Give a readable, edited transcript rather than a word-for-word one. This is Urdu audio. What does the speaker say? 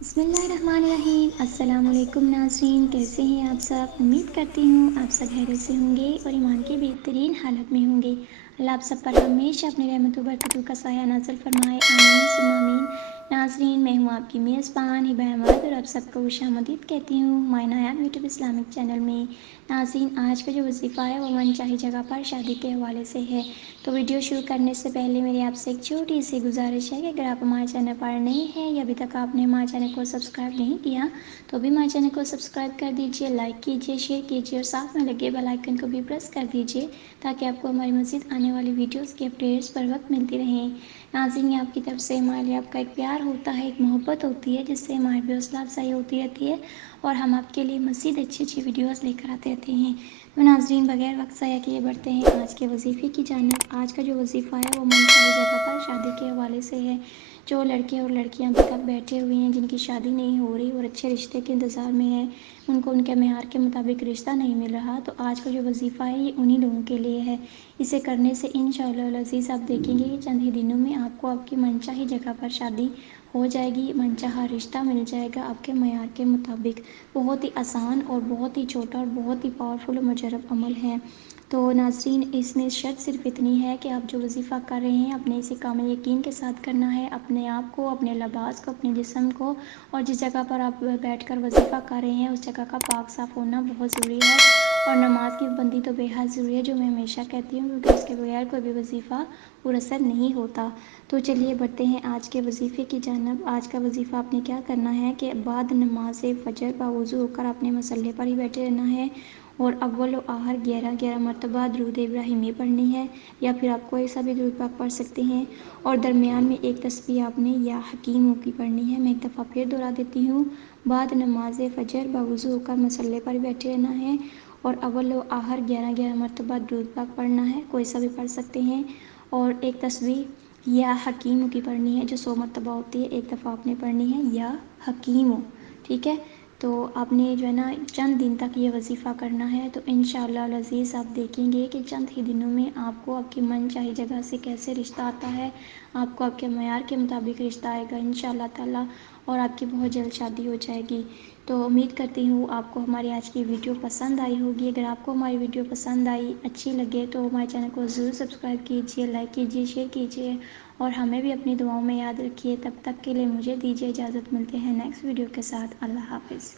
بسم اللہ الرحمن الرحیم۔ السلام علیکم ناظرین، کیسے ہیں آپ سب؟ امید کرتی ہوں آپ سب خیریت سے ہوں گے اور ایمان کی بہترین حالت میں ہوں گے۔ اللہ آپ سب پر ہمیشہ اپنی رحمت و برکتوں کا سایہ نازل فرمائے، آمین ثم آمین۔ ناظرین، میں ہوں آپ کی میزبان ہبہ احمد اور آپ سب کو خوش آمدید کہتی ہوں مائنا حیات یوٹیوب اسلامک چینل میں۔ ناظرین، آج کا جو وظیفہ ہے وہ من چاہی جگہ پر شادی کے حوالے سے ہے۔ تو ویڈیو شروع کرنے سے پہلے میری آپ سے ایک چھوٹی سی گزارش ہے کہ اگر آپ ہمارے چینل پر نئے ہیں یا ابھی تک آپ نے ہمارے چینل کو سبسکرائب نہیں کیا تو ابھی ہمارے چینل کو سبسکرائب کر دیجیے، لائک کیجیے، شیئر کیجیے اور ساتھ میں لگے بیل آئیکن کو بھی پریس کر دیجیے تاکہ آپ کو ہماری مزید آنے والی ویڈیوز کی اپڈیٹس پر وقت ملتی رہیں۔ ناظرین، آپ کی طرف سے ہمارے لیے آپ کا ایک پیار ہوتا ہے، ایک محبت ہوتی ہے جس سے ہماری بھی حوصلہ افزائی ہوتی رہتی ہے اور ہم آپ کے لیے مزید اچھی اچھی ویڈیوز لے کر آتے رہتے ہیں۔ تو ناظرین، بغیر وقت ضائع کیے بڑھتے ہیں آج کے وظیفے کی جانب۔ آج کا جو وظیفہ ہے وہ من چاہی جگہ پر شادی کے حوالے سے ہے۔ جو لڑکے اور لڑکیاں ابھی تک بیٹھے ہوئے ہیں، جن کی شادی نہیں ہو رہی اور اچھے رشتے کے انتظار میں ہیں، ان کو ان کے معیار کے مطابق رشتہ نہیں مل رہا، تو آج کا جو وظیفہ ہے یہ انہی لوگوں کے لیے ہے۔ اسے کرنے سے انشاءاللہ العزیز آپ دیکھیں گے کہ چند ہی دنوں میں آپ کو آپ کی من چاہی جگہ پر شادی ہو جائے گی، من چاہا رشتہ مل جائے گا آپ کے معیار کے مطابق۔ بہت ہی آسان اور بہت ہی چھوٹا اور بہت ہی پاورفل اور مجرب عمل ہے۔ تو ناظرین، اس میں شرط صرف اتنی ہے کہ آپ جو وظیفہ کر رہے ہیں اپنے اسے کامل یقین کے ساتھ کرنا ہے، اپنے آپ کو، اپنے لباس کو، اپنے جسم کو اور جس جگہ پر آپ بیٹھ کر وظیفہ کر رہے ہیں اس جگہ کا پاک صاف ہونا بہت ضروری ہے، اور نماز کی پابندی تو بے حد ضروری ہے، جو میں ہمیشہ کہتی ہوں، کیونکہ اس کے بغیر کوئی بھی وظیفہ پراسر نہیں ہوتا۔ تو چلیے بڑھتے ہیں آج کے وظیفے کی جانب۔ آج کا وظیفہ آپ نے کیا کرنا ہے کہ بعد نماز فجر باوضو ہو کر اپنے مصلی پر ہی بیٹھے رہنا ہے اور اول و آخر 11 مرتبہ درود ابراہیمی پڑھنی ہے، یا پھر آپ کوئی سا بھی درود پاک پڑھ سکتے ہیں، اور درمیان میں ایک تسبیح آپ نے یا حکیم کی پڑھنی ہے۔ میں ایک دفعہ پھر دہرا دیتی ہوں، بعد نماز فجر باوضو ہو کر مصلی پر بیٹھے رہنا ہے اور اول و آخر 11 مرتبہ درود پاک پڑھنا ہے، کوئی سا بھی پڑھ سکتے ہیں، اور ایک تسبیح یا حکیم کی پڑھنی ہے جو 100 مرتبہ ہوتی ہے، ایک دفعہ آپ نے پڑھنی ہے یا حکیم۔ ٹھیک ہے، تو آپ نے جو ہے نا چند دن تک یہ وظیفہ کرنا ہے، تو انشاءاللہ العزیز آپ دیکھیں گے کہ چند ہی دنوں میں آپ کو آپ کی من چاہی جگہ سے کیسے رشتہ آتا ہے، آپ کو آپ کے معیار کے مطابق رشتہ آئے گا انشاءاللہ تعالی، اور آپ کی بہت جلد شادی ہو جائے گی۔ تو امید کرتی ہوں آپ کو ہماری آج کی ویڈیو پسند آئی ہوگی۔ اگر آپ کو ہماری ویڈیو پسند آئی، اچھی لگے، تو ہمارے چینل کو ضرور سبسکرائب کیجیے، لائک کیجیے، شیئر کیجیے اور ہمیں بھی اپنی دعاؤں میں یاد رکھیے۔ تب تک کے لیے مجھے دیجیے اجازت، ملتے ہیں نیکسٹ ویڈیو کے ساتھ۔ اللہ حافظ۔